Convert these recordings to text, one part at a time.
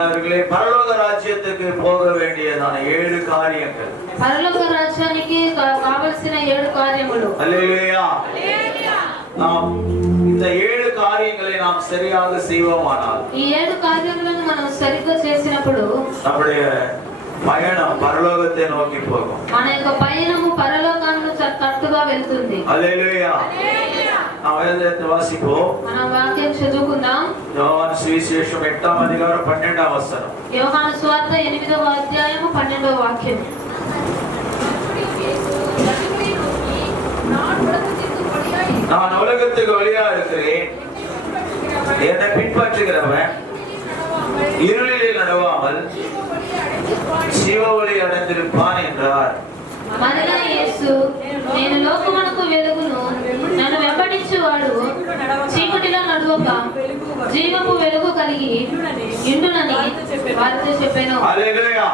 பரலோக ராஜ்யத்துக்கு போக வேண்டியதான 7 காரியங்கள். పరలోక రాజ్యానికి కావాల్సిన 7 కార్యములు. హల్లెలూయా. நாம் இந்த 7 కాரியங்களை நாம் சரியாக செய்வோமானால் ఈ 7 కార్యములను మనం సరిగ్గా చేసినప్పుడు நம்முடைய பயணம் పరలోకத்தை నోకి పోகும். మన యొక్క పయనము పరలోకానికి కరెక్ట్గా వెళ్తుంది. హల్లెలూయా. நாம் வேதத்தை வாசிப்போம். మనం వాక్యం చదువుకుందాం. యోహాను సువిశేషం 8వ అధ్యాయం 12వ వచనం. యోహాను సువార్త 8వ అధ్యాయం 12వ వాక్యం. நான் உலகத்துக்கு வழியா இருக்கிறேன், என்னை பின்பற்றுகிறவன் இருளில் நடவாமல் జీవ ఒళి అడందిరుపాన్ என்றார். మరలా యేసు, నేను లోకమునకు వెలుగును, నన్ను వెంబడించువాడు చీకటిలో నడవక జీవపు వెలుగు కలిగి ఇండునని వారితో చెప్పాను. హల్లెలూయా.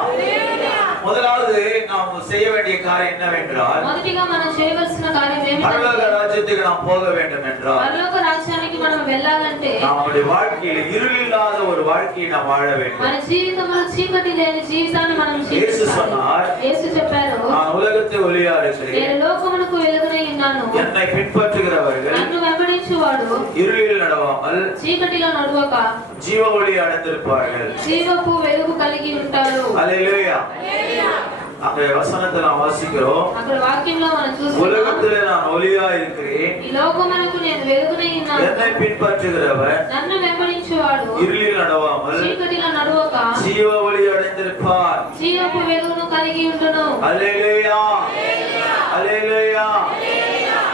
முதலாவது நாம் செய்ய வேண்டிய காரியம் என்னவென்றால், మొదటిగా మనం చేయవలసిన కార్యం ఏమిటంటే, பரலோக ராஜ்யத்துக்கு நாம் போக வேண்டும் என்றால், పరలోక రాజ్యానికి మనం వెళ్ళాలంటే நம்முடைய வாழ்க்கையில் இருள் இல்லாத ஒரு வாழ்க்கையை நாம் வாழ வேண்டும். మన జీవితంలో చీకటి లేని జీవితాన్ని మనం యేసు சொன்னார், యేసు చెప్పారు, நான் உலகத்தை ஒளியா இருக்கிறேன், నేను లోకమునకు వెలుగునై ఉన్నాను, என்னை பின்பற்றுகிறவர்கள் నన్ను వెంబడించువాడు இருளில் நடவாமல் చీకటిలో నడవక జీవ ఒళి అడందిருப்பார்கள், జీవపు వెలుగు కలిగి ఉంటారు. హల్లెలూయా. அந்த வசனத்தை நாம் வாசிக்கிறோம். అక్కడ వాక్యంలో మనం చూస్తున్నాం, உலகத்திலே நான் ஒளியா இருக்கிறேன், ఈ లోకమునకు నేను వెలుగునై ఉన్నాను, என்னை பின்பற்றுகிறவன் నన్ను వెంబడించువాడు இருளில் நடவாமல் చీకటిలో నడవక జీవ ఒళి అடைந்திருப்பார். జీవపు వెలుగును కలిగి ఉండును. హల్లెలూయా. హల్లెలూయా.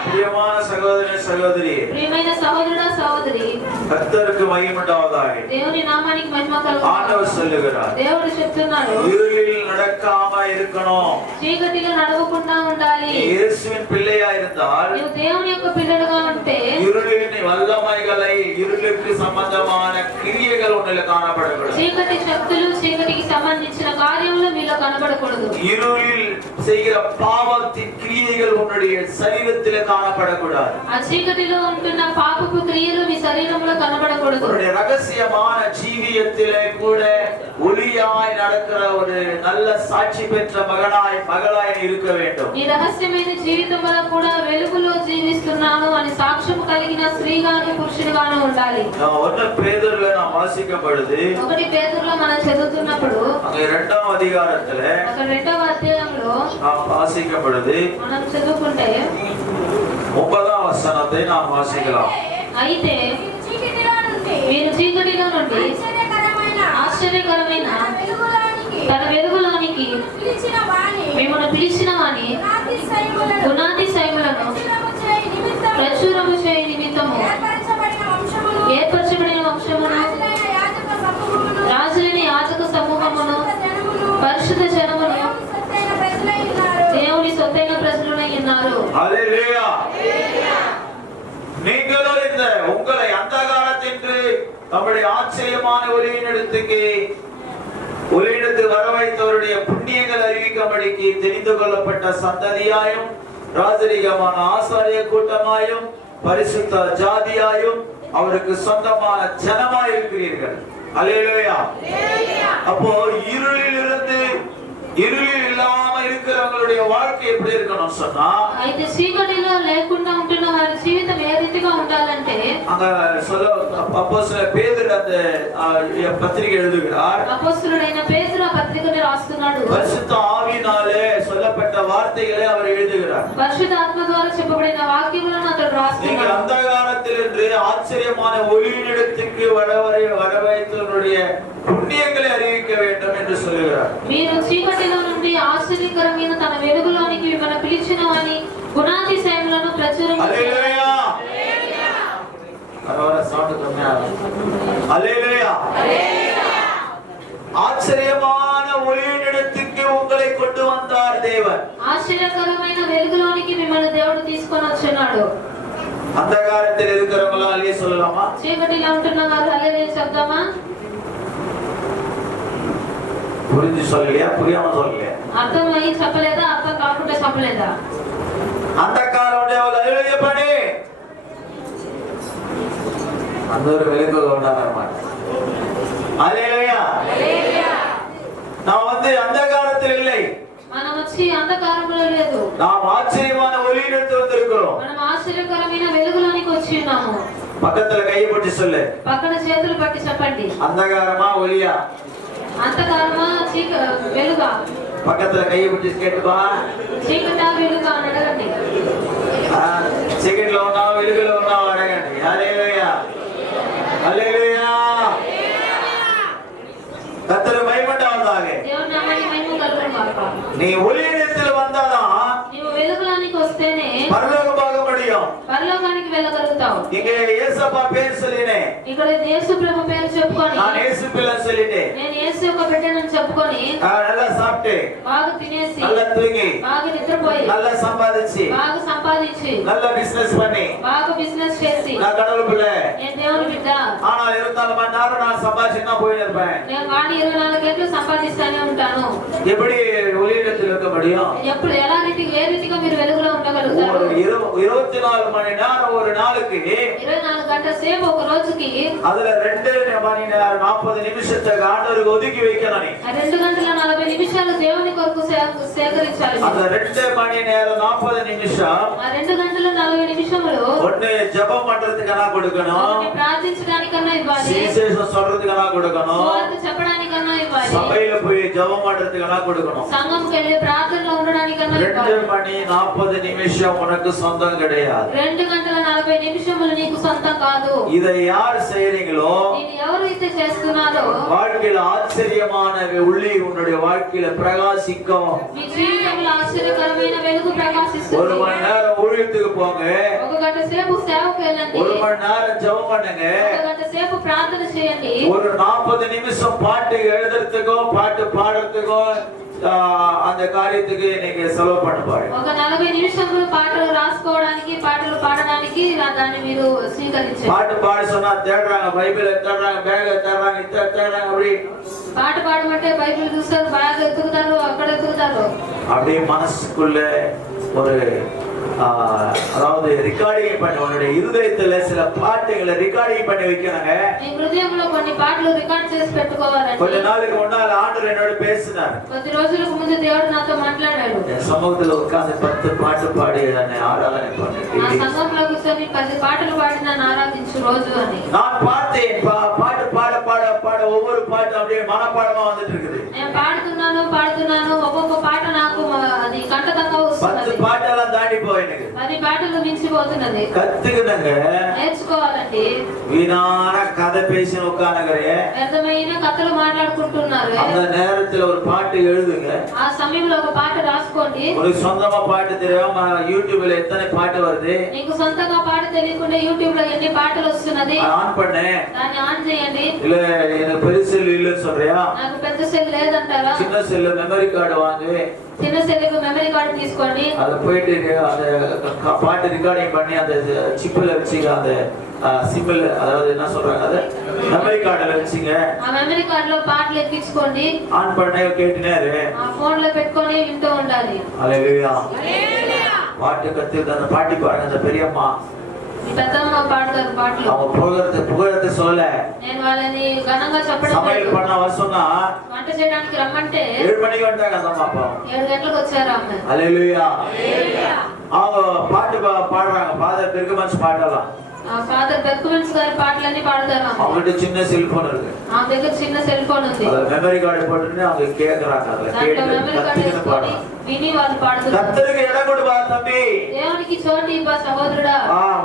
ప్రియమైన సహోదరి సహోదరి, ప్రియమైన సహోదరుడా సహోదరి, கர்த்தருக்கு மகிமை உண்டாவதாக. దేవుని నామానికి మహిమ కలుగును. ஆண்டவர் சொல்லுகிறார், దేవుడు చెప్తున్నాడు, இருளில் நடக்காம இருக்கணும். చీకటిలో నడవకుండా ఉండాలి. இயேசுவின் பிள்ளையா இருந்தால், నీవు దేవుని యొక్క పిల్లడుగా ఉంటే இருளின் வல்லமைகளை, இருளுக்கு சம்பந்தமான கிரியைகள் உன்னில் காணப்படக்கூடாது. చీకటి శక్తులు, చీకటికి సంబంధించిన కార్యములు మీలో కనబడకూడదు. இருளில் செய்கிற பாவத்தின் கிரியைகள் உன்னுடைய சரீரத்திலே காணப்படக்கூடாது. ఆ చీకటిలో ఉంటున్న పాపపు క్రియలు మీ శరీరంలో కనబడకూడదు. உன்னுடைய ரகசியமான ஜீவியத்திலே கூட ஒளியாய் நடக்கிற ஒரு நல்ல சாட்சி பெற்ற மகளாய் இருக்க வேண்டும். ఈ రహస్యమైన జీవితంలో కూడా వెలుగులో జీవిస్తున్నాను అని సాక్ష్యము కలిగిన స్త్రీగాను పురుషుడుగాను ఉండాలి. ஒன்று பேதுருல நாம் வாசிக்கும் பொழுது, 1 పేతురులో మనం చదువుతున్నప్పుడు அங்க 2వ அதிகாரத்துல అక్కడ 2వ అధ్యాయంలో நாம் வாசிக்கும் பொழுது మనం చదువుకుంటే 9వ వచనத்தை நாம் వాసిக்கலாம். అయితే మీరు చీకటిలో నుండి ఆశ్చర్యకరమైన తన వెలుగులోనికి మిమ్మల్ని పిలిచిన వాని గుణాతి సైములను ప్రచురము చేయ నిమిత్తము ఏర్పరచబడిన వంశమును, రాజులైన యాజక సమూహమును, పరిశుద్ధ జనమును, దేవుని సొత్తైన ప్రజలునై ఉన్నారు. హల్లెలూయా. நீங்களோ இந்த உங்களை அந்தகாரத்தின்று நம்முடைய ஆச்சரியமான ஒளியிடத்து வர வைத்தவருடைய புண்ணியங்கள் அறிவிக்கும்படிக்கு தெரிந்து கொள்ளப்பட்ட சந்ததியாயும், ராஜரீகமான ஆசாரிய கூட்டமாயும், பரிசுத்த ஜாதியாயும், அவருக்கு சொந்தமான ஜனமாய் இருக்கிறீர்கள். ஹல்லேலூயா. அப்போ இருளில் இருந்து இருளில் இல்லாம இருக்கிறவங்களுடைய வாழ்க்கை எப்படி இருக்கணும் சொன்னா, అయితే చీకటిలో లేకుండా ఉంటున్న వారి జీవితం ఏ రీతిగా ఉండాలంటే, அங்க சொல்ல அப்போஸ்தலர் பேதுரு அந்த பத்திரிகை எழுதுகிறார். అపొస్తలుడైన పేతురు ఆ పత్రికను రాస్తున్నాడు. பரிசுத்த ஆவியினாலே சொல்லப்பட்ட வார்த்தைகளை அவர் எழுதுகிறார். పరిశుద్ధ ఆత్మ ద్వారా చెప్పబడిన వాక్యములను అతడు நீங்க రాస్తున్నాడు. அந்தகாரத்தில் இருந்து ஆச்சரியமான ஒளியினிடத்துக்கு வரவைத்தவருடைய புண்ணியங்களை அறிவிக்க வேண்டும் என்று சொல்லுகிறார். మీరు చీకటిలో నుండి ఆశ్చర్యకరమైన తన వెలుగులోనికి మిమ్మల్ని పిలిచిన వాని గుణాతిశయములను ప్రచురం హల్లెలూయా. అరవర సౌండ్ కమ్మియా. హల్లెలూయా. ஆச்சரியமான ஒளியினிடத்துக்கு உங்களை கொண்டு வந்தார் தேவன். ఆశ్చర్యకరమైన వెలుగులోనికి మిమ్మల్ని దేవుడు తీసుకొని వచ్చున్నాడు. అంధకారத்தில் இருக்கிறவங்களா అలే சொல்லலாமா? చీకటిలో ఉంటున్న వారు హల్లెలూయా చెప్దామా? புரிஞ்சு சொல்லலையா, புரியாம சொல்லலையா? అర్థమై చెప్పలేదా, అర్థం కాకుండా చెప్పలేదా? అంధకారం ఉండేవాళ్ళు హల్లెలూయా పడి అందరూ వెలుగుగా ఉండాలన్నమాట. அல்லேலூயா. நாம் அந்தகாரத்தில் இல்லை, మనం వచ్చి అంధకారంలో లేదు, நாம் ఆశ్చర్యமான ஒளியிடத்தில் வந்திருக்கிறோம். మనం ఆశ్చర్యకరమైన వెలుగులోనికి వచ్చి ఉన్నాము. பக்கத்துல கையை போட்டு சொல்லு, పక్కన చేతులు పట్టి చెప్పండి, అంధకారమా ஒளியா? అంధకారమా వెలుగా? பக்கத்துல கையை போட்டு கேட்டுப்பா, చీకటా వెలుగా అని అడగండి. చీకటిలో ఉన్నావా వెలుగులో ఉన్నావా అడగండి. హల్లెలూయా, హల్లెలూయా. கர்த்தர் மகிமையுண்டாவதாக. దేవుని నామానికి మహిమ కలుగును గాక. நீ ஒளியிடத்தில் வந்தாதான் నీవు వెలుగులోనికి వస్తేనే பரலோகம் போக முடியும். పరలోకానికి వెళ్ళగలుగుతావు. இங்கே இயேசப்பா பேர் சொல்லினேன், ఇక్కడ యేసు ప్రభు పేరు చెప్పుకొని, நான் இயேசு பிள்ளை சொல்லிட்டேன், నేను యేసు యొక్క బిడ్డనని చెప్పుకొని நல்லா சாப்பிட்டு బాగా తినేసి நல்லா தூங்கி బాగా నిద్రపోయి நல்லா சம்பாதிச்சு బాగా సంపాదించి நல்ல பிசினஸ் பண்ணி బాగా బిజినెస్ చేసి நான் கடவுள் பிள்ளை, నేను దేవుని బిడ్డ, ஆனா 24 மணி நேரம் நான் சம்பாதிச்சுன்னா போயிட்டு இருப்பேன். నేను వాడి 24 గంటలు సంపాదిస్తానే ఉంటాను. எப்படி ஒளியிடத்தில் இருக்க முடியும்? ఎప్పుడు ఏ రీతిగా మీరు వెలుగులో ఉండగలుగుతారు? ஒரு 24 மணி நேரம் ஒரு நாளுக்கு 24 గంటల సేపు ఒక రోజుకి அதுல 2 மணி நேரம் 40 நிமிஷத்துக்கு ஆண்டவருக்கு ஒதுக்கி வைக்கணும். நீ 2 గంటల 40 నిమిషాలు దేవుని కొరకు సేకరించాలి. அந்த 2 மணி நேரம் 40 நிமிஷம் ఆ 2 గంటల 40 నిమిషములు ஒண்ணு ஜெபம் பண்றதுக்கான கொடுக்கணும், ఒకటి ప్రార్థించడానికన్నా ఇవ్వాలి, சுவிசேஷம் சொல்றதுக்கான கொடுக்கணும், సువార్త చెప్పడానికన్నా ఇవ్వాలి, சபையில போய் ஜெபம் பண்றதுக்கான கொடுக்கணும். సంఘంకి వెళ్ళి ప్రార్థనలో ఉండడానికన్నా 2 ఇవ్వాలి. மணி 40 நிமிஷம் உனக்கு சொந்தம் கிடையாது. 2 గంటల 40 నిమిషములు నీకు సొంతం కాదు. இதை யார் செய்றீங்களோ దీన్ని ఎవరైతే చేస్తున్నారో வாழ்க்கையில ஆச்சரியமான ஒளி உன்னுடைய வாழ்க்கையில பிரகாசிக்கும். మీ జీవితంలో ఆశ్చర్యకరమైన వెలుగు ஒரு ప్రకాశిస్తుంది. மணி நேரம் ஊழியத்துக்கு போங்க, ఒక గంట సేపు సేవకు వెళ్ళండి, ஒரு மணி நேரம் ஜெபம் பண்ணுங்க, ఒక గంట సేపు ప్రార్థన చేయండి, ஒரு 40 நிமிஷம் பாட்டு எழுதுறதுக்கோ பாட்டு பாடுறதுக்கோ அந்த காரியத்துக்கு நீங்க செலவு பண்ண பாருங்க. ఒక 40 నిమిషములు పాటలు రాసుకోవడానికి, పాటలు పాడడానికి దాన్ని మీరు స్వీకరించండి. பாட்டு பாட சொன்னா தேடுறாங்க, பைபிளை தேடுறாங்க, பேக தேடுறாங்க, தேடுறாங்க, அப்படி పాట పాడమంటే బైబిల్ చూస్తారు, బాగా ఎత్తుకుతారు, అక్కడ ఎత్తుకుతారు. அப்படியே மனசுக்குள்ள ஒரு அதாவது ரெக்கார்டிங் பண்ணி உன்னுடைய இருதயத்துல சில பாட்டுகளை ரெக்கார்டிங் பண்ணி வைக்கணுங்க. మీ హృదయంలో కొన్ని పాటలు రికార్డ్ చేసి పెట్టుకోవాలండి. கொஞ்ச நாளுக்கு முன்னால ஆண்டவர் என்னோட பேசினார். కొద్ది రోజులకు ముందు దేవుడు నాతో మాట్లాడాడు. என் சமூகத்துல உட்கார்ந்து 10 பாட்டு பாடி என்னை ஆராதனை నా பண்ணி సంఘంలో కూర్చొని 10 పాటలు పాడి నన్ను ఆరాధించు రోజు అని நான் பார்த்தேன். பாட்டு பாட பாட பாட ஒவ்வொரு பாட்டும் அப்படியே மனப்பாடமா வந்துட்டு இருக்குது. నేను పాడుతున్నాను ఒక్కొక్క పాట నాకు అది కంటతంగా 10 వస్తున్నది. பாட்டெல்லாம் தாண்டி போயினுக்கு 10 పాటలు మించిపోతున్నది. கத்துக்கிட்டங்க. నేర్చుకోవాలండి. வீணான கதை பேசி உட்கார்ந்துக்கிறே, వ్యర్థమైన కథలు మాట్లాడుకుంటున్నారు. அந்த நேரத்துல ஒரு பாட்டு எழுதுங்க. ఆ సమయంలో ఒక పాట రాసుకోండి. உங்களுக்கு சொந்தமா பாட்டு தெரியாம யூடியூப்ல எத்தனை பாட்டு வருது, నీకు సొంతంగా పాట తెలియకుండా యూట్యూబ్ లో ఎన్ని పాటలు వస్తున్నది, ஆன் பண்ணு. దాన్ని ఆన్ చేయండి. இல்ல எனக்கு பெரிய செல் இல்லன்னு சொல்றியா, నాకు పెద్ద సెల్ లేదంటారా, சின்ன செல்ல மெமரி கார்டு வாங்கு, చిన్న సెల్కు మెమరీ కార్డు తీసుకోండి. அதை போயிட்டு அந்த பாட்டு ரெக்கார்டிங் பண்ணி அந்த சிப்பில் வச்சுக்க, அந்த சிம்பிள் அதாவது என்ன சொல்றாங்க, அது மெமரி கார்டுல வச்சுங்க. ఆ మెమరీ కార్డులో పాటలు ఎక్కించుకోండి. ஆன் பண்ண கேட்டுனே இரு, ఆ ఫోన్ లో పెట్టుకొని వింటూ ఉండాలి. ஹல்லேலூயா. பாட்டு கத்து அந்த பாட்டி பாருங்க, அந்த பெரியம்மா మీ పెద్దమ్మ పాడతారు పాటలు. அவங்க புகழத்தை சொல்ல, నేను వాళ్ళని ఘనంగా చెప్పడం சமையல் లేదు. பண்ண வசோன்னா వంట చేయడానికి రమ్మంటే 7 மணிக்கு வந்துட்டாங்க அந்த அம்மா அப்பா. 7 గంటలకు వచ్చారు ఆమె. ஹல்லேலூயா. அவங்க பாட்டு பாடுறாங்க, ஃபாதர் பெருக்கமன்ஸ் பாட்டெல்லாம். ఆ ఫాదర్ బెక్కుమెన్స్ గారి పాటలన్నీ పాడతారు ఆమె. அவங்ககிட்ட சின்ன செல்போன் இருக்கு, ఆమె దగ్గర చిన్న సెల్ ఫోన్ ఉంది. அத மெமரி கார்டு போட்டுட்டு அவங்க கேக்குறாங்க, அதுல దాంట్లో கேட்டு మెమరీ కార్డు கத்திட்டு వేసుకొని பாடுறாங்க. విని వాళ్ళు పాడుతున్నారు. கர்த்தருக்கு இடம் கொடுப்பா தம்பி, దేవునికి చోటు ఇవ్వ సహోదరుడా,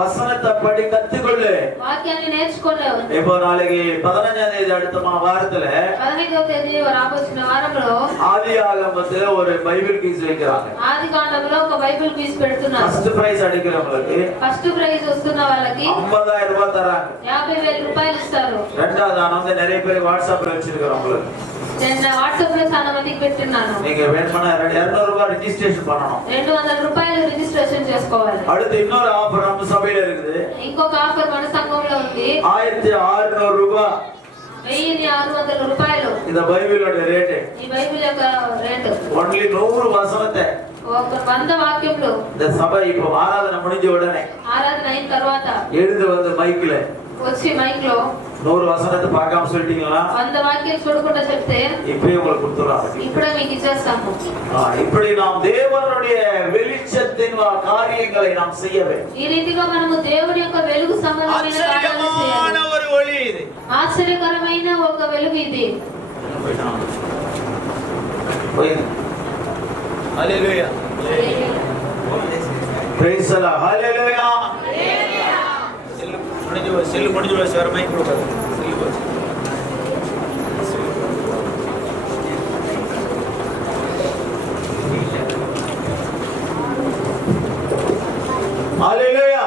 வசனத்தை படி கத்துக்கொள்ளு. వాక్యాన్ని నేర్చుకోలేవు. இப்போ நாளைக்கு 15ஆம் தேதி அடுத்த வாரத்துல 15వ తేదీ రాబోతున్న వారంలో ஆதியாகமத்துல ஒரு பைபிள் குவிஸ் வைக்கிறாங்க. ఆది కాండంలో ఒక బైబిల్ క్విజ్ పెడుతున్నారు. ஃபர்ஸ்ட் பிரைஸ் அடிக்கிறவங்களுக்கு ఫస్ట్ ప్రైజ్ వస్తున్న వాళ్ళకి 50,000 ரூபாய் தராங்க. 50,000 రూపాయలు ఇస్తారు. ரெண்டாவது ஆனவங்க நிறைய பேர் வாட்ஸ்அப்ல வச்சிருக்கிறவங்களுக்கு నేను వాట్సాప్ లో చాలా మందికి పెట్టున్నాను. நீங்க வேணும்னா 200 ரூபாய் ரெஜிஸ்ட்ரேஷன் பண்ணணும். 200 రూపాయలు రిజిస్ట్రేషన్ చేసుకోవాలి. அடுத்து இன்னொரு ஆஃபர் நம்ம சபையில இருக்குது. ఇంకొక ఆఫర్ మన సంఘంలో ఉంది. 1600 ரூபாய் 1600 రూపాయలు இந்த பைபிளோட ரேட். ఈ బైబిల్ యొక్క రేటు. ஒன்லி 100 வசனத்தை ఒక 100 వాక్యములు இந்த சபை இப்போ ஆராதனை முடிஞ்ச உடனே ఆరాధన అయిన తర్వాత எழுந்து வந்து மைக்ல వచ్చి మైక్ లో 100 வசனத்தை பார்க்காம சொல்லிட்டீங்களா? 100 వాక్యాలు చూడకుండా చెప్తే இப்பவே உங்களுக்கு கொடுத்துறாங்க. ఇప్పుడే మీకు ఇచ్చేస్తాము. இப்படி நாம் தேவனுடைய வெளிச்சத்தின் காரியங்களை நாம் செய்ய வேண்டும். ఈ రీతిగా మనము దేవుని యొక్క వెలుగు సంబంధమైన కార్యాలు చేయాలి. ஒரு ஒளி இது. ఆశ్చర్యకరమైన ఒక వెలుగు ఇది. Hallelujah. Praise the Lord. Hallelujah. செல்லு முடிஞ்சு சார் மைக் கொடுக்காது. హల్లెలూయా.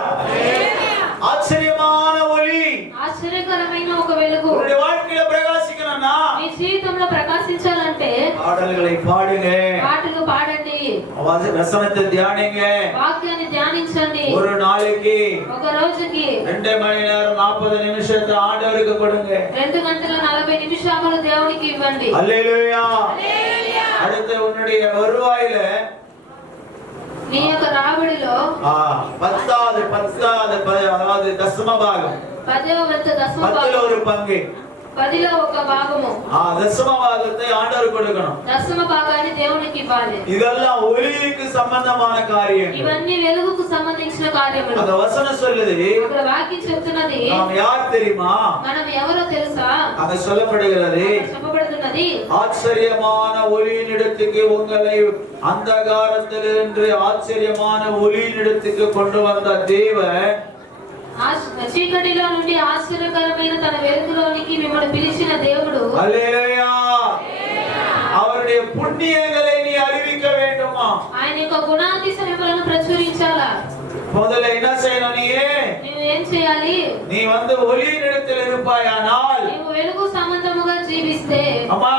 ఆశ్చర్యమైన ఒళి, ఆశ్చర్యకరమైన ఒక వెలుగు உங்களுடைய வாழ்க்கையில பிரகாசிக்கணும்னா మీ జీవితంలో ప్రకాశించాలంటే பாடல்களை பாடுங்க, పాటలు పాడండి, வசனத்தை தியானிங்க. వాక్యాన్ని ధ్యానించండి. ஒரு நாளைக்கு ఒక రోజుకి 2 மணி நேரம் 40 நிமிஷத்தை ஆண்டவருக்கு கொடுங்க. 2 గంటల 40 నిమిషాలు దేవునికి ఇవ్వండి. హల్లెలూయా. அடுத்து உன்னுடைய வருவாயில నీ యొక్క రాబడిలో 10வது அதாவது தசம பாகம், 10వ వంతు దశమ 10ல భాగం, ஒரு பங்கு, 10లో ఒక భాగము தசம பாகத்தை ஆண்டவருக்கு கொடுக்கணும். దశమ భాగాన్ని దేవునికి ఇవ్వాలి. இதெல்லாம் ஒளிக்கு சம்பந்தமான காரியம். ఇవన్నీ వెలుగుకు సంబంధించిన కార్యములు. அந்த வசனம் சொல்லுது, అక్కడ వాక్యం చెప్తున్నది நாம் யார் தெரியுமா? మనం ఎవరో తెలుసా? அங்க சொல்லப்படுகிறது, చెప్పబడుతున్నది ஆச்சரியமான ஒளியினிடத்துக்கு உங்களை அந்தகாரத்திலிருந்து ஆச்சரியமான ஒளியினிடத்துக்கு கொண்டு வந்த தேவன், చీకటిలో నుండి ఆశ్చర్యకరమైన తన వెలుగులోనికి మిమ్మల్ని పిలిచిన దేవుడు. హల్లెలూయా. அவருடைய புண்ணியங்களை நீ அறிவிக்க வேண்டுமா? ఆయన యొక్క గుణాతిశయములను ప్రచురించాలా? முதல்ல என்ன செய்யணும்? నువ్వు ఏం చేయాలి? நீ வந்து ஒளியினிடத்தில் இருப்பாயானால், నువ్వు వెలుగు సంబంధముగా జీవిస్తే, அம்மா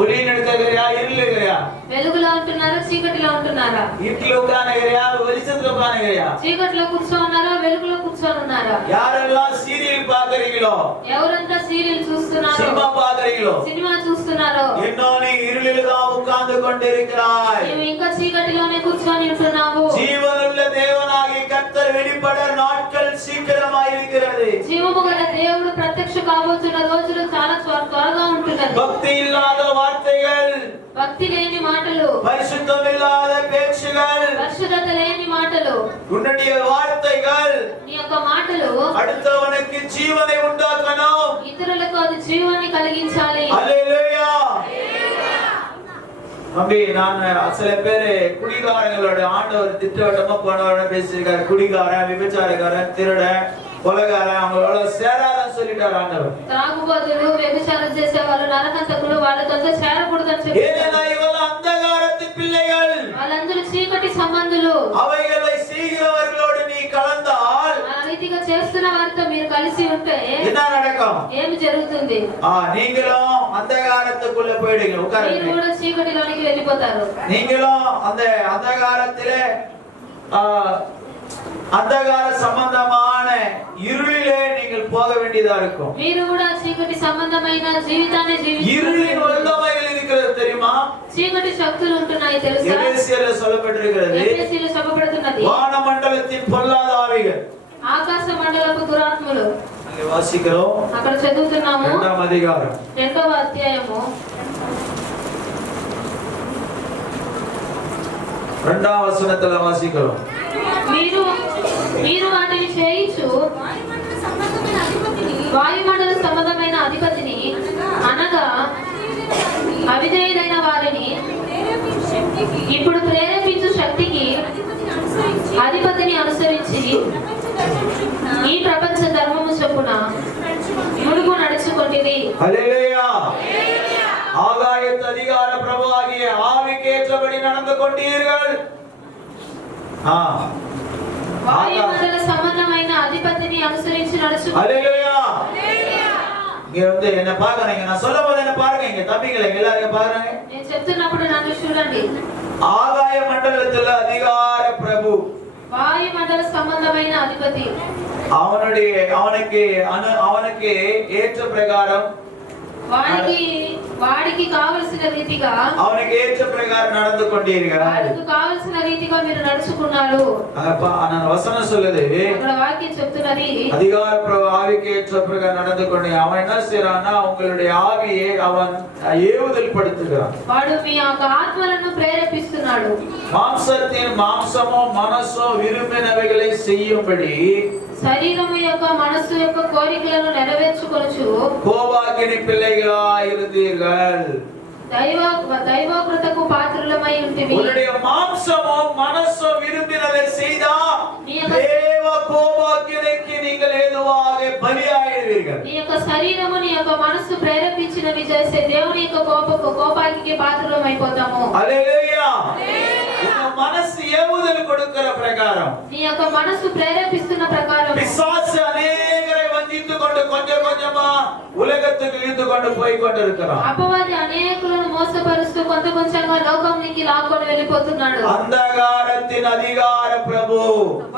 ஒளியினிடத்தில் இருக்கிறியா, இருள் இருக்கிறியா? వెలుగులో ఉంటున్నారా, చీకటిలో ఉంటున్నారా? இருட்டில் உட்கார்ந்துக்கிறியா, வெளிச்சத்துல உட்கார்ந்துக்கிறியா? చీకటిలో కూర్చోన్నారా, వెలుగులో కూర్చొని ఉన్నారా? யாரெல்லாம் சீரியல் பாக்குறீங்களோ, ఎవరంతా సీరియల్ చూస్తున్నారో, சினிமா பாக்குறீங்களோ, సినిమా చూస్తున్నారో, இன்னும் நீ இருளில் தான் உட்கார்ந்து கொண்டிருக்கிறாய். నువ్వు ఇంకా చీకటిలోనే కూర్చొని ఉంటున్నావు. ஜீவனுள்ள தேவனாகிய கர்த்தர் வெளிப்பட நாட்கள் சீக்கிரமாய் இருக்கிறது. జీవము గల దేవుడు ప్రత్యక్ష కాబోతున్న రోజులు చాలా త్వరగా ఉంటున్నది. பக்தி இல்லாத வார்த்தைகள், భక్తి లేని మాటలు, பரிசுத்தம் இல்லாத பேச்சுகள், పరిశుద్ధత లేని మాటలు, உன்னுடைய வார்த்தைகள் నీ యొక్క మాటలు அடுத்தவனுக்கு ஜீவனை உண்டாக்கணும். ఇతరులకు అది జీవాన్ని కలిగించాలి. அல்லேலூயா. தம்பி, நான் சில பேரு குடிகாரங்களோட ஆண்டவர் திட்டவட்டமா போனவன பேசியிருக்காரு. குடிகாரன், விபச்சாரக்காரன், திருடன், கொலைகாரன், அவங்களோட சேராதன்னு சொல்லிட்டாரு ஆண்டவர். తాగుబోతులు, వ్యభిచారం చేసే వాళ్ళు, నరహంతకులు, వాళ్ళతో చేరకూడదని చెప్పి, ஏன்னா இவெல்லாம் அந்தகாரத்தின் பிள்ளைகள், వాళ్ళందరూ చీకటి సంబంధులు. அவைகளை செய்கிறவர்களோடு நீ கலந்தால் ఆ రీతిగా చేస్తున్న వారితో మీరు కలిసి ఉంటే என்ன நடக்கும்? ఏమి జరుగుతుంది? நீங்களும் அந்தகாரத்துக்குள்ள போயிடுங்க. మీరు உட்காருங்க. కూడా చీకటిలోనికి వెళ్ళిపోతారు. நீங்களும் அந்த அந்தகாரத்திலே அந்தகார சம்பந்தமான இருளிலே நீங்கள் போக வேண்டியதா இருக்கும். మీరు కూడా చీకటి సంబంధమైన జీవితాన్ని இருளின் வல்லமைகள் இருக்கிறது தெரியுமா? చీకటి శక్తులు ఉంటున్నాయి తెలుసా? எபேசியர்ல சொல்லப்பட்டிருக்கிறது, ఎఫెసీయులో చెప్పబడుతున్నది வானமண்டலத்தின் பொல்லாத ஆவிகள். ఆకాశ మండలపు దురాత్మలు. அங்கே வாசிக்கிறோம். అక్కడ చదువుతున్నాము 2వ அதிகாரம் 2వ అధ్యాయము 2వ వచనத்துல వాసిக்கிறோம். మీరు వాటిని చేయించు వాయుమండల సంబంధమైన అధిపతిని, అనగా అవిధేయులైన వారిని ఇప్పుడు ప్రేరేపించు శక్తికి అధిపతిని అనుసరించి ఈ ప్రపంచ ధర్మము చొప్పున ముడుపు నడుచుకొంటిరి. ஹல்லேலூயா. ஆகாயத்து அதிகார பிரபுவாகிய ஆவிக்கு ஏற்றபடி நடந்து கொண்டீர்கள். వాయుమండల సంబంధమైన అధిపతిని అనుసరించి నడుచుకొంటిరి. ஹல்லேலூயா. இங்க வந்து என்ன பாக்குறீங்க? நான் சொல்லும்போது என்ன பாருங்க, இங்க தம்பிகளை எல்லாரும் பாக்குறாங்க. నేను చెప్తున్నప్పుడు నన్ను చూడండి. ஆகாய மண்டலத்துல அதிகார பிரபு, వాయుమండల సంబంధమైన అధిపతి, அவனுக்கு ஏற்ற பிரகாரம் వాడికి కావలసిన రీతిగా அவனுக்கு ஏற்ற பிரகாரம் நடந்து கொண்டீர்கள். వాడికి కావలసిన రీతిగా మీరు నడుచుకున్నారు. அந்த வசனம் சொல்லுது, అక్కడ వాక్యం చెప్తున్నది, அதிகார ஆவிக்கு ஏற்ற பிரகாரம் நடந்து கொண்டு அவன் என்ன செய்யறான்னா உங்களுடைய ஆவியை அவன் ஏவுதல் படுத்துகிறான். వాడు మీ యొక్క ఆత్మలను ప్రేరేపిస్తున్నాడు. மாம்சத்தின் மாம்சமோ మనసో విరుమినவைகளை செய்யும்படி శరీరము యొక్క మనస్సు యొక్క కోరికలను నెరవేర్చుకొనుచు கோபாக்கினி பிள்ளைகளாய் இருந்தீர்கள். దైవకృతకు పాత్రులమై ఉంటివి. உன்னுடைய மாம்சமோ మనసோ விரும்பினதை செய்தா தேவ கோபாக்கினைக்கு நீங்கள் ஏதுவாக பலியாயிடுவீர்கள். నీ యొక్క శరీరము నీ యొక్క మనస్సు ప్రేరేపించినవి చేసే దేవుని యొక్క కోపానికి పాత్రులమైపోతాము. హల్లెలూయా. మనసు ఏవుదలు கொடுக்கிற பிரகாரம், నీ యొక్క మనస్సు ప్రేరేపిస్తున్న ప్రకారం பிசாசு அநேகரை வஞ்சித்து கொண்டு கொஞ்சம் கொஞ்சமா உலகத்துக்கு இழுத்து கொண்டு போய் கொண்டிருக்கிறான். అపవాది అనేకులను మోసపరుస్తూ కొంత కొంచెంగా లోకంలోకి లాక్కొని వెళ్ళిపోతున్నాడు. అంధకారத்தின் அதிகார பிரபு,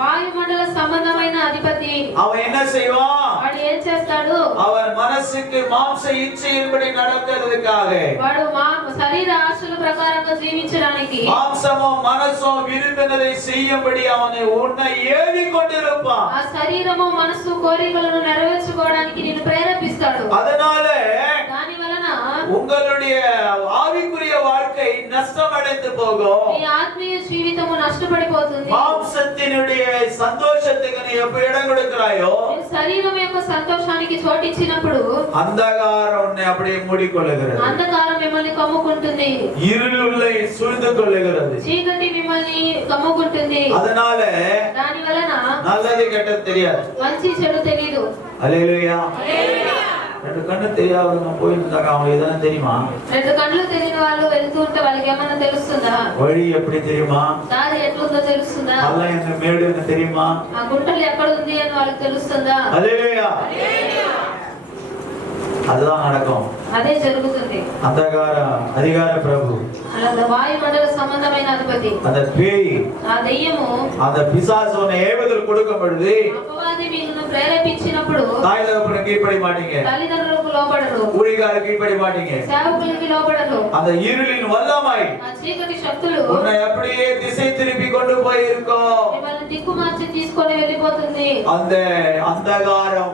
వాయుమండల సంబంధమైన అధిపతి, அவன் என்ன செய்வான்? వాడు ఏం చేస్తాడు? அவன் మనసుக்கு மாம்ச இச்சையின்படி நடக்கிறதுக்காக, వాడు శరీర ఆశల ప్రకారంగా జీవించడానికి மாம்சமோ మనసో విరుమినதை செய்யும்படி அவனை உன்னை ஏவி கொண்டிருப்பான். ఆ శరీరము మనస్సు కోరికలను నెరవేర్చుకోవడానికి నిన్ను ప్రేరేపిస్తాడు. அதனால దాని వలన உங்களுடைய ஆவிக்குரிய வாழ்க்கை நஷ்டமடைந்து போகும். నీ ఆత్మీయ జీవితము నష్టపడిపోతుంది. மாம்சத்தினுடைய சந்தோஷத்துக்கு நீ எப்ப இடம் கொடுக்கிறாயோ నీ శరీరం యొక్క సంతోషానికి చోటిచ్చినప్పుడు అంధకారం உன்னை அப்படியே மூடிக்கொள்ளுகிறது. అంధకారం మిమ్మల్ని కమ్ముకుంటుంది. இருளுள்ளே சூழ்ந்து கொள்ளுகிறது. చీకటి మిమ్మల్ని కమ్ముకుంటుంది. அதனால దాని వలన நல்லது கெட்டது தெரியாது. మంచి చెడు తెలియదు. அல்லேலூயா. ரெண்டு கண்ணு தெரியாதவங்க போயிருந்தாங்க, அவங்க எதனா தெரியுமா? రెండు కళ్ళు తెలియని వాళ్ళు వెళ్తూ ఉంటే వాళ్ళకి ఏమన్నా తెలుస్తుందా? வழி எப்படி தெரியுமா? దారి ఎట్లుందో తెలుస్తుందా? பள்ளம் எங்க மேடு என்ன தெரியுமா? ఆ గుంటలు ఎక్కడ ఉంది అని వాళ్ళకి తెలుస్తుందా? அல்லேலூயா. அதுதான் நடக்கும். అదే జరుగుతుంది. அதிகார பிரபு, అలా వాయుమండల సంబంధమైన అధిపతి, அந்த பேய், ఆ దెయ్యము, அந்த பிசாசு உன்னை ஏவுதல் கொடுக்கும் பொழுது అపవాది మీకు ప్రేరేపించినప్పుడు தாய் தகப்பனுக்கு கீழ்ப்படிய மாட்டீங்க, తల్లిదండ్రులకు లోబడరు, ஊழியக்காரருக்கு கீழ்ப்படிய மாட்டீங்க. సేవకులకి లోబడరు. அந்த இருளின் வல்லமை ఆ చీకటి శక్తులు உன்னை அப்படியே திசை திருப்பி கொண்டு போயிருக்கும். మిమ్మల్ని దిక్కుమార్చి తీసుకొని వెళ్ళిపోతుంది. அந்த అంధకారం,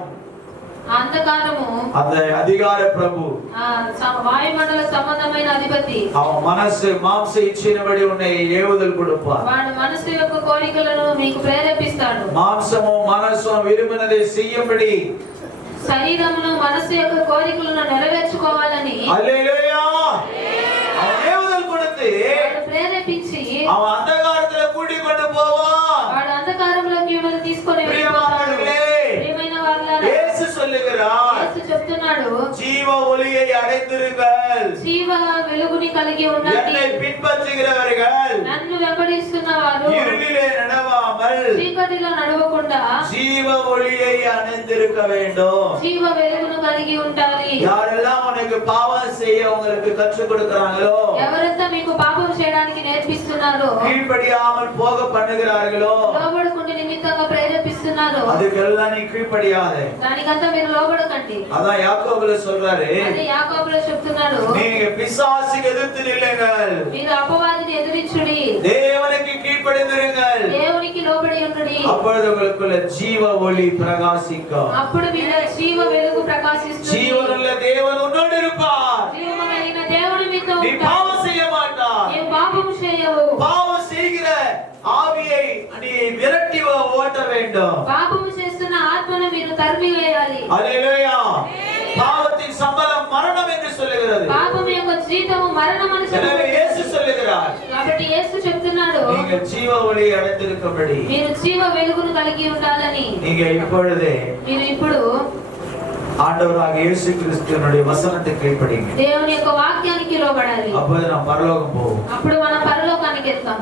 ఆ అంధకారము, அந்த அதிகார பிரபு, ఆ వాయుమండల సంబంధమైన అధిపతి, அவன் மனசு மாம்ச இச்சையின்படி உன்னை ஏவுதல் கொடுப்பான். వాడు మనసు యొక్క కోరికలను మీకు ప్రేరేపిస్తాడు. மாம்சமோ మనసో విరుమినதை செய்யும்படி, శరీరమును మనసు యొక్క కోరికలను నెరవేర్చుకోవాలని அல்லேலூயா, அவன் ஏவுதல் கொடுத்து వాడు ప్రేరేపించి அவன் అంధకారத்துல கூட்டிக் கொண்டு போவான். వాడు అంధకారంలోకి మిమ్మల్ని తీసుకొని వెళ్ళిపోతాడు. ప్రియమైన వారలారా, இயேசு சொல்லுகிறார், యేసు చెప్తున్నాడు, ஜீவ ஒளியை அடைந்திருங்கள், జీవ వెలుగుని కలిగి ఉండండి. என்னை பின்பற்றுகிறவர்கள் నన్ను వెంబడిస్తున్న వారు இருளிலே நடவாமல் చీకటిలో నడవకుండా ஜீவ ஒளியை அணிந்திருக்க வேண்டும். జీవ వెలుగును కలిగి ఉండాలి. யாரெல்லாம் உனக்கு பாவம் செய்ய உங்களுக்கு கற்றுக் கொடுக்கிறாங்களோ, ఎవరంతా మీకు పాపం చేయడానికి నేర్పిస్తున్నారో, கீழ்ப்படியாமல் போக பண்ணுகிறார்களோ, లోబడుకుంటే నిమిత్తంగా ప్రేరేపిస్తున్నారో, அதுக்கெல்லாம் நீ கீழ்ப்படியாத. దానికంతా మీరు లోబడకండి. அதான் யாக்கோபுல சொல்றாரு, అదే యాకోబులో చెప్తున్నాడు, நீங்க பிசாசுக்கு எதிர்த்து நில்லுங்கள், మీరు అపవాదిని ఎదిరించుడి, தேவனுக்கு கீழ்ப்படிந்திருங்கள், దేవునికి లోబడి ఉండుడి. அப்பொழுது உங்களுக்குள்ள ஜீவ ஒளி பிரகாசிக்கும். అప్పుడు మీలో జీవ వెలుగు ప్రకాశిస్తుంది. ஜீவனுள்ள தேவன் உன்னோடு இருப்பார். జీవమైన దేవుడు మీతో நீ ఉంటాడు. பாவம் செய்ய மாட்டார். నీవు పాపము చేయవు. பாவம் செய்கிற ஆவியை நீ விரட்டி ஓட்ட வேண்டும். పాపము చేస్తున్న ఆత్మను మీరు తరిమి వేయాలి. அல்லேலூயா. பாவத்தின் சம்பளம் மரணம் என்று சொல்லுகிறது. పాపము యొక్క జీతము మరణమని எனவே చెప్తున్నాడు. இயேசு சொல்லுகிறார், కాబట్టి యేసు చెప్తున్నాడు, நீங்கள் ஜீவ ஒளியை அடைந்திருக்கும்படி మీరు జీవ వెలుగును కలిగి ఉండాలని. நீங்க இப்பொழுதே మీరు ఇప్పుడు ஆண்டவராக இயேசு கிறிஸ்துவினுடைய வசனத்தை கீழ்ப்படிங்க. దేవుని యొక్క వాక్యానికి లోబడాలి. அப்போது நாம் பரலோகம் போவோம். అప్పుడు మనం పరలోకానికి వెళ్తాం.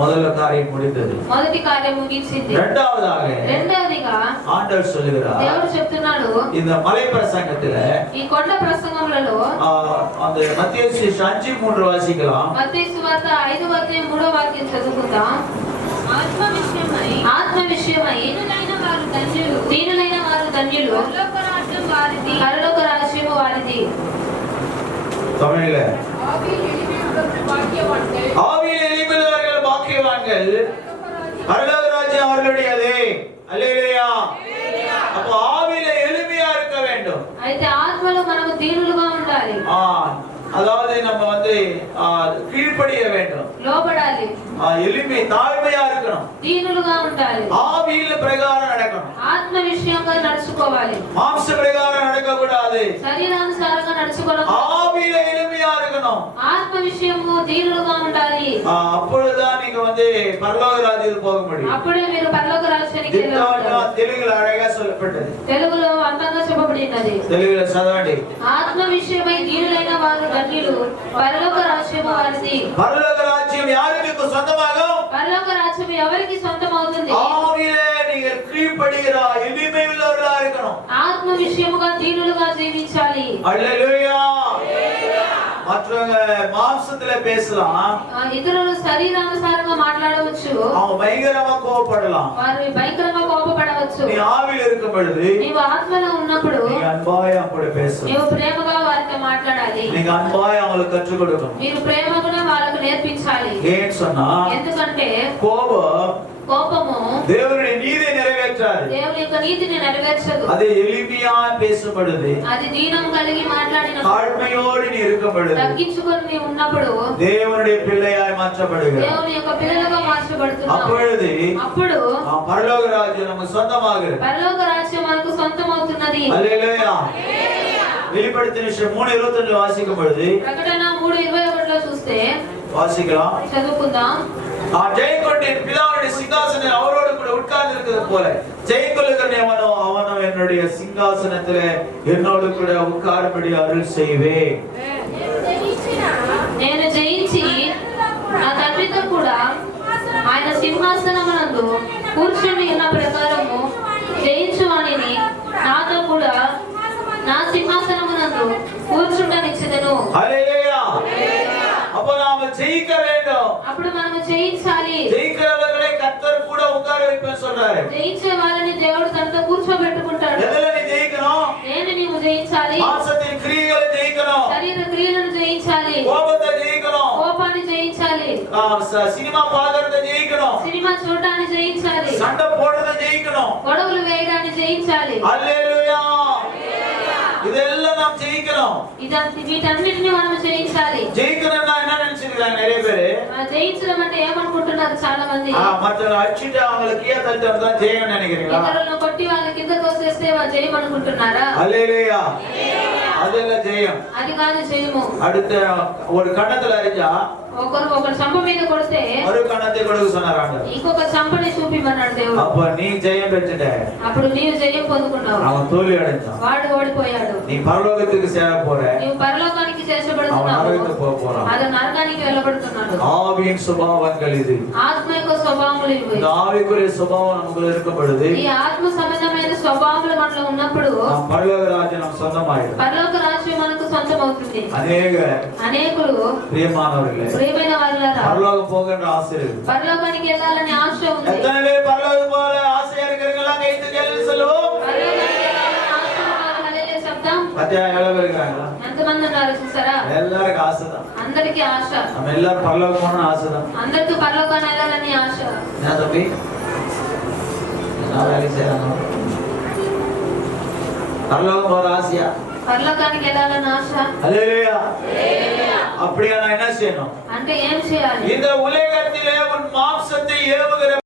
முதல்ல காரியம் முடிந்தது. మొదటి కార్యం ముగించింది. இரண்டாவதாக రెండవదిగా ஆண்டவர் சொல்லுகிறார், దేవుడు చెప్తున్నాడు, இந்த மலை பிரசங்கத்துல ఈ కొండ ప్రసంగములలో அந்த மத்தேயு சுவிசேஷம் 5:3 வாசிக்கலாம். మత్తయి సువార్త 5:3 చదువుకుందాం. ఆత్మ విషయమై దీనులైన వారు ధన్యులు, పరలోక రాజ్యం రాజ్యము వారిది. தமிழ்ல ஆவியில் எளிமையுள்ளவர்கள் பாக்கியவான்கள், பரலோக ராஜ்யம் அவர்களுடையது. அல்லேலூயா. அப்போ ஆவியில எளிமையா இருக்க வேண்டும். అయితే ఆత్మలో మనము దీనులుగా ఉండాలి, அதாவது நம்ம வந்து கீழ்ப்படிய வேண்டும், లోబడాలి, எளிமை தாழ்மையா இருக்கணும், దీనులుగా ఉండాలి, ஆவியில பிரகாரம் நடக்கணும், ఆత్మ విషయంగా నడుచుకోవాలి, மாம்ச பிரகாரம் நடக்க கூடாது, శరీరానుసారంగా నడుచుకోవడం, ஆவியில எளிமையா இருக்கணும், ఆత్మ విషయము దీనులుగా ఉండాలి. அப்பொழுதுதான் நீங்க வந்து பரலோக ராஜ்யத்துக்கு போக முடியும். అప్పుడే మీరు పరలోక రాజ్యానికి వెళ్ళగలుగుతారు. తెలుగులో అழகா சொல்லப்பட்டது, తెలుగులో అందంగా చెప్పబడినది. తెలుగులో చదవండి. ఆత్మ విషయమై దీనులైన వారు ధన్యులు, పరలోక రాజ్యము వారిది. பரலோக ராஜ்யம் யாருக்கு சொந்தமாகும்? పరలోక రాజ్యం ఎవరికి సొంతం అవుతుంది? ஆவியிலே நீங்கள் கீழ்ப்படிகிறா எளிமை உள்ளவர்களா இருக்கணும். ఆత్మ విషయముగా దీనులుగా జీవించాలి. அல்லேலூயா. மற்றவங்க மாம்சத்துல பேசலாம், ఇతరులు శరీరానుసారంగా మాట్లాడవచ్చు, அவங்க பயங்கரமா கோபப்படலாம். వారు భయంకరంగా కోపపడవచ్చు. நீ ஆவியில் இருக்கும் பொழுது నీవు ఆత్మలో ఉన్నప్పుడు நீங்க அன்பாய் அவங்களோட பேசணும், నీవు ప్రేమగా వారితో మాట్లాడాలి, நீங்க அன்பாய் அவங்களுக்கு கற்றுக் கொடுக்கணும். మీరు ప్రేమగా వాళ్ళకు నేర్పించాలి. ஏன்னு சொன்னா ఎందుకంటే கோபம் కోపము தேவனுடைய நீதியை நிறைவேற்றாது, దేవుని యొక్క నీతిని నెరవేర్చదు. அது எளிமையா பேசும் பொழுது, అది దీనం కలిగి మాట్లాడిన தாழ்மையோடு நீ இருக்கும் பொழுது తగ్గించుకొని నీవు ఉన్నప్పుడు தேவனுடைய பிள்ளையாய் மாற்றப்படுகிறார். దేవుని యొక్క పిల్లలుగా మార్చబడుతున్నావు. அப்பொழுது అప్పుడు பரலோக ராஜ்யம் நமக்கு சொந்தமாகிறது. పరలోక రాజ్యం మనకు సొంతం అవుతున్నది. அல்லேலூயா. வெளிப்படுத்தின விஷயம் 3:25 வாசிக்கும் பொழுது, ప్రకటన 3:21లో చూస్తే வாசிக்கலாம். చదువుకుందాం. ஜெயம் கொண்டு என் பிதாவுடைய சிங்காசனம் அவரோடு கூட உட்கார்ந்து இருக்கிறது போல ஜெயம் கொள்ளுகிறவனோ அவனோ என்னுடைய சிங்காசனத்திலே என்னோடு கூட உட்காரும்படி அருள் செய்வேன். నేను జయించి నా తండ్రితో కూడా ఆయన సింహాసనమునందు కూర్చుని ఉన్న ప్రకారము జయించువానిని నాతో కూడా నా సింహాసనమునందు కూర్చుండనిచ్చెదను. ஹல்லேலூயா. அப்ப நாம ஜெயிக்க வேண்டும். అప్పుడు మనము జయించాలి. ஜெயிக்கிறவர்களை கர்த்தர் கூட உட்கார வைப்பேன்னு சொல்றாரு. జయించే వాళ్ళని దేవుడు తనతో కూర్చోబెట్టుకుంటాడు. எதுல நீ ஜெயிக்கணும்? నేను నీవు జయించాలి. மாம்சத்தின் கிரியைகளை ஜெயிக்கணும், శరీర క్రియలను జయించాలి, கோபத்தை ஜெயிக்கணும், కోపాన్ని జయించాలి, சினிமா பார்க்கறத ஜெயிக்கணும், సినిమా చూడటాన్ని జయించాలి, சண்டை போடுறத ஜெயிக்கணும். గొడవలు వేయడాన్ని జయించాలి. அல்லேலூயா. இதெல்லாம் நாம் ஜெயிக்கணும். వీటన్నిటిని మనం జయించాలి. ஜெயிக்கணும்னா என்ன நினைச்சிருக்காங்க நிறைய பேரு? జయించడం అంటే ఏమనుకుంటున్నారు చాలా మంది? மற்றவங்க அடிச்சுட்டு அவங்களை கீழே தள்ளிட்டு தான் ஜெயம்னு நினைக்கிறீங்களா? ఇతరులను కొట్టి వాళ్ళ కింద తోసేస్తే వాళ్ళు జయం అనుకుంటున్నారా? அல்லேலூயா. அதெல்லாம் ஜெயம். అది కాదు జయము. அடுத்த ஒரு கண்ணத்துல அறிஞ்சா ఒకరు చంప మీద కొడితే ஒரு கண்ணத்தை கொடுக்க சொன்னார் ஆண்டவர். ఇంకొక చంపని చూపిమన్నాడు దేవుడు. அப்ப நீ ஜெயம் பெற்றுட்ட, అప్పుడు నీవు జయం పొందుకున్నావు, அவன் தோல்வி அடைஞ்சான். వాడు ఓడిపోయాడు. நீ பரலோகத்துக்கு சேர போற, నీవు పరలోకానికి அவன் చేర్చబడుతున్నావు, நரகத்துக்கு போக போறான். అది నరకానికి వెళ్ళబడుతున్నాడు. ஆவியின் சுபாவங்கள் இது. ఆత్మ యొక్క స్వభావములు ఇవి. இந்த ஆவிக்குரிய சுபாவம் நமக்குள்ள இருக்கும் பொழுது ఈ ఆత్మ సంబంధమైన స్వభావములు మనలో ఉన్నప్పుడు நம் பரலோக ராஜ்யம் நம் சொந்தமாயிடும். పరలోక రాజ్యం మనకు సొంతం అవుతుంది. అనేకులు பிரியமானவர்களே, ప్రియమైన వారులారా, பரலோகம் போகின்ற ஆசை இருக்கு. పరలోకానికి వెళ్ళాలని ఆశ ఉంది. எத்தனை பேர் பரலோகம் போல ஆசையா இருக்கிறீங்களா? கைத்து கேள்வி சொல்லுவோம். పరలోకానికి వెళ్ళాలని ఆశ ఉన్నవారు హల్లెలూయా చెప్తాం. பத்தியா எவ்வளவு பேர் இருக்காங்களா? ఎంతమంది ఉన్నారు చూసారా? எல்லாருக்கும் ஆசைதான். అందరికీ ఆశ. நம்ம எல்லாரும் பரலோகம் போகணும்னு ஆசைதான். అందరికీ పరలోకానికి వెళ్ళాలని ఆశ. என்ன தம்பி? என்ன வேலை செய்யறாங்க? பரலோகம் போற ஆசையா? పరలోకానికి వెళ్ళాలని ఆశ. அல்லேலூயா. அப்படியா? நான் என்ன செய்யணும்? అంటే ఏం చేయాలి? இந்த உலகத்திலே உன் மாம்சத்தை ஏவுகிற